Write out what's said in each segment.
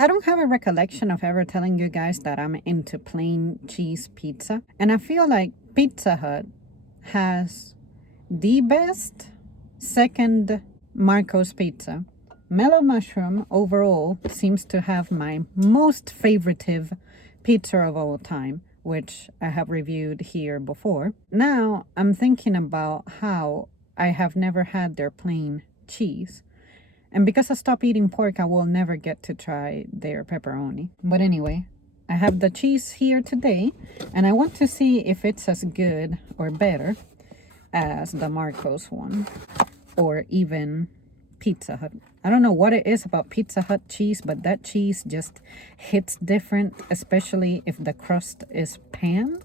I don't have a recollection of ever telling you guys that I'm into plain cheese pizza. And I feel like Pizza Hut has the best second Marco's pizza. Mellow Mushroom overall seems to have my most favoritive pizza of all time, which I have reviewed here before. Now I'm thinking about how I have never had their plain cheese. And because I stopped eating pork, I will never get to try their pepperoni. But anyway, I have the cheese here today, and I want to see if it's as good or better as the Marcos one, or even Pizza Hut. I don't know what it is about Pizza Hut cheese, but that cheese just hits different, especially if the crust is pan.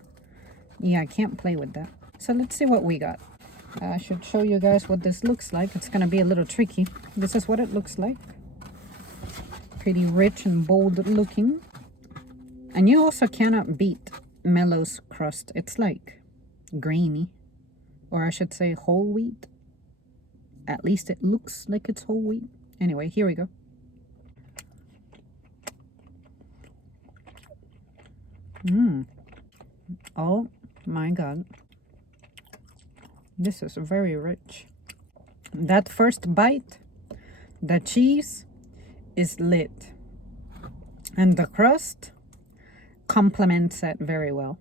Yeah, I can't play with that. So let's see what we got. I should show you guys what this looks like. It's gonna be a little tricky. This is what it looks like. Pretty rich and bold looking. And you also cannot beat Mellow's crust. It's like grainy, or I should say whole wheat. At least it looks like it's whole wheat. Anyway, here we go. Oh my God. This is very rich. That first bite, the cheese is lit. And the crust complements it very well.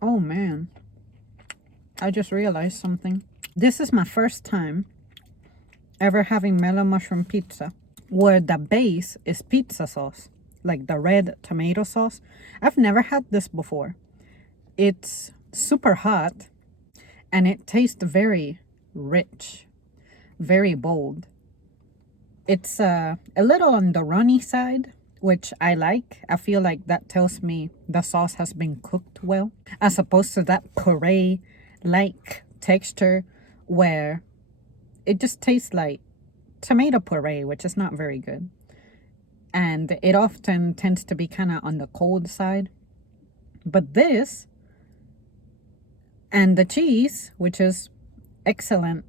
Oh man. I just realized something. This is my first time ever having Mellow Mushroom pizza where the base is pizza sauce, like the red tomato sauce. I've never had this before. It's super hot and it tastes very rich, very bold. It's a little on the runny side, which I like. I feel like that tells me the sauce has been cooked well, as opposed to that puree-like texture where it just tastes like tomato puree, which is not very good. And it often tends to be kind of on the cold side. But this and the cheese, which is excellent,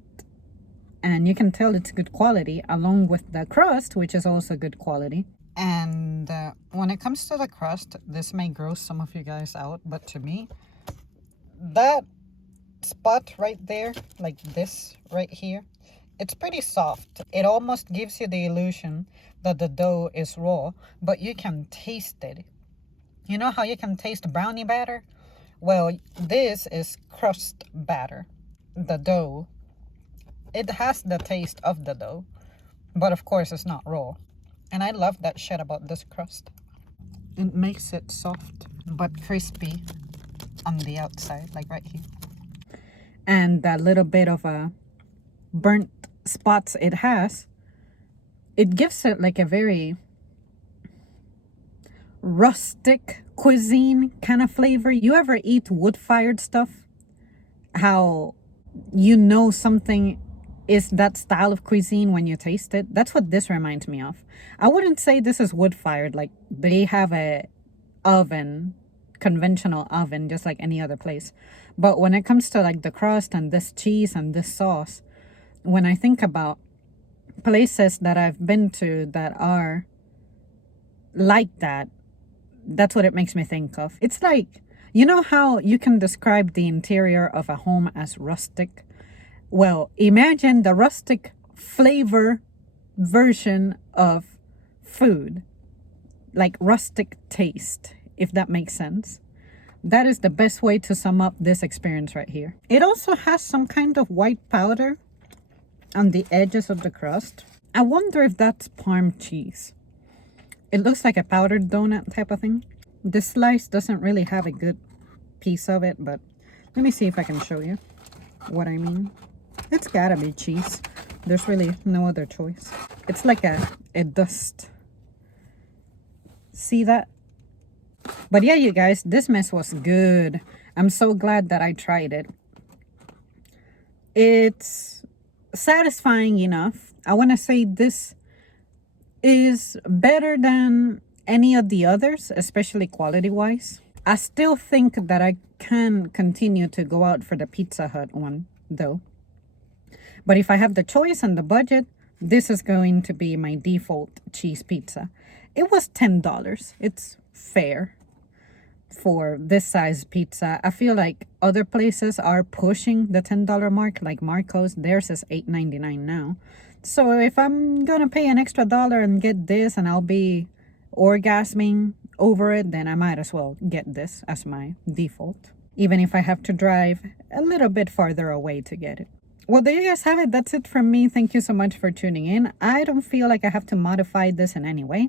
and you can tell it's good quality, along with the crust, which is also good quality. And when it comes to the crust, this may gross some of you guys out, but to me, that spot right there, like this right here, it's pretty soft. It almost gives you the illusion that the dough is raw, but you can taste it. You know how you can taste brownie batter? Well, this is crust batter. The dough, it has the taste of the dough, but of course it's not raw. And I love that shit about this crust. It makes it soft but crispy on the outside, like right here. And that little bit of a burnt spots it has, it gives it like a very rustic cuisine kind of flavor. You ever eat wood-fired stuff? How you know something is that style of cuisine when you taste it? That's what this reminds me of. I wouldn't say this is wood-fired, like they have a oven, conventional oven, just like any other place. But when it comes to like the crust and this cheese and this sauce, when I think about places that I've been to that are like that, that's what it makes me think of. It's like, you know how you can describe the interior of a home as rustic? Well, imagine the rustic flavor version of food, like rustic taste, if that makes sense. That is the best way to sum up this experience right here. It also has some kind of white powder on the edges of the crust. I wonder if that's Parm cheese. It looks like a powdered donut type of thing. This slice doesn't really have a good piece of it, but let me see if I can show you what I mean. It's gotta be cheese. There's really no other choice. It's like a dust. See that? But yeah, you guys, this mess was good. I'm so glad that I tried it. It's satisfying enough. I want to say this is better than any of the others, especially quality-wise. I still think that I can continue to go out for the Pizza Hut one, though. But if I have the choice and the budget, this is going to be my default cheese pizza. It was $10. It's fair for this size pizza. I feel like other places are pushing the $10 mark, like Marco's. Theirs is $8.99 now. So if I'm gonna pay an extra dollar and get this and I'll be orgasming over it, then I might as well get this as my default, even if I have to drive a little bit farther away to get it. Well, there you guys have it. That's it from me. Thank you so much for tuning in. I don't feel like I have to modify this in any way.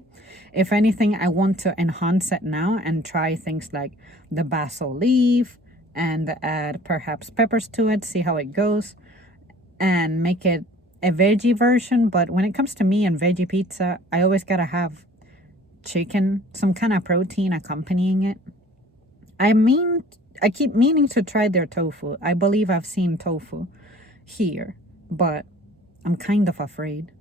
If anything, I want to enhance it now and try things like the basil leaf and add perhaps peppers to it, see how it goes, and make it a veggie version. But when it comes to me and veggie pizza, I always gotta have chicken, some kind of protein accompanying it. I keep meaning to try their tofu. I believe I've seen tofu here, but I'm kind of afraid.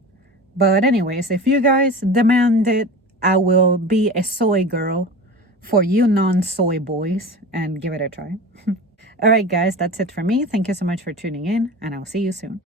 But anyways, if you guys demand it, I will be a soy girl for you non-soy boys and give it a try. All right, guys, that's it for me. Thank you so much for tuning in, and I'll see you soon.